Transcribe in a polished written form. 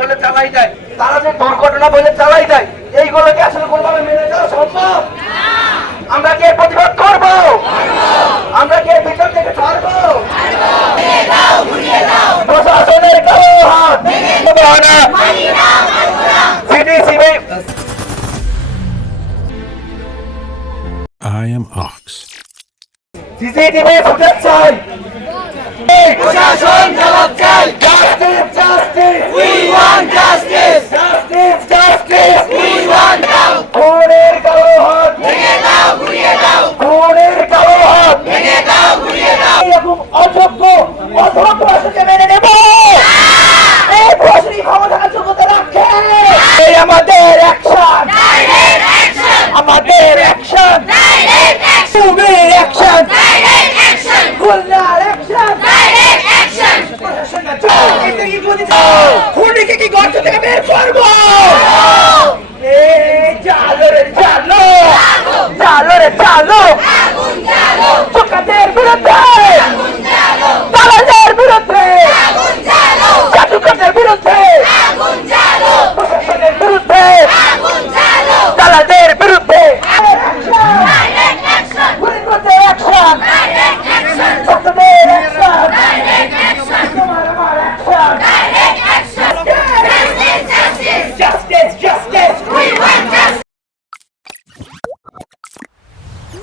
বলে চালাই দেয়, তারা যে দুর্ঘটনা বলে চালাই দেয়, এইগুলোকে আসলে কোনোভাবে মেনে যাওয়া সম্ভব? আমরা কি প্রতিবাদ করব? আমরা কি ভিতর থেকে ছাড়বো? প্রশাসনের কালো হাত I am Ox. CCTV footage চাই, প্রশাসন জবাব চাই, justice justice we want justice, justice justice we want now. খুনের কালো হাত ভেঙে দাও, ঘুরিয়ে দাও, খুনের কালো হাত ভেঙে দাও, ঘুরিয়ে দাও। এরকম অযোগ্য অধর্ম আসলে মেনে নেব? এই প্রশ্নই ক্ষমতার যোগ্যতা রাখে। এই আমাদের অ্যাকশন, ডাইরেক্ট অ্যাকশন, আমাদের অ্যাকশন, ডাইরেক্ট অ্যাকশন, তুমি অ্যাকশন, ডাইরেক্ট অ্যাকশন, খুলনার অ্যাকশন, ডাইরেক্ট অ্যাকশন। খুনিকে কি গর্ত থেকে বের করবো? চালো রে চালো, চালো রে চালো, চোখাদের বিরুদ্ধে, দালালদের বিরুদ্ধে, জাদুকরদের বিরুদ্ধে, প্রশাসনের বিরুদ্ধে, দালালদের বিরুদ্ধে অ্যাকশন, অ্যাকশন,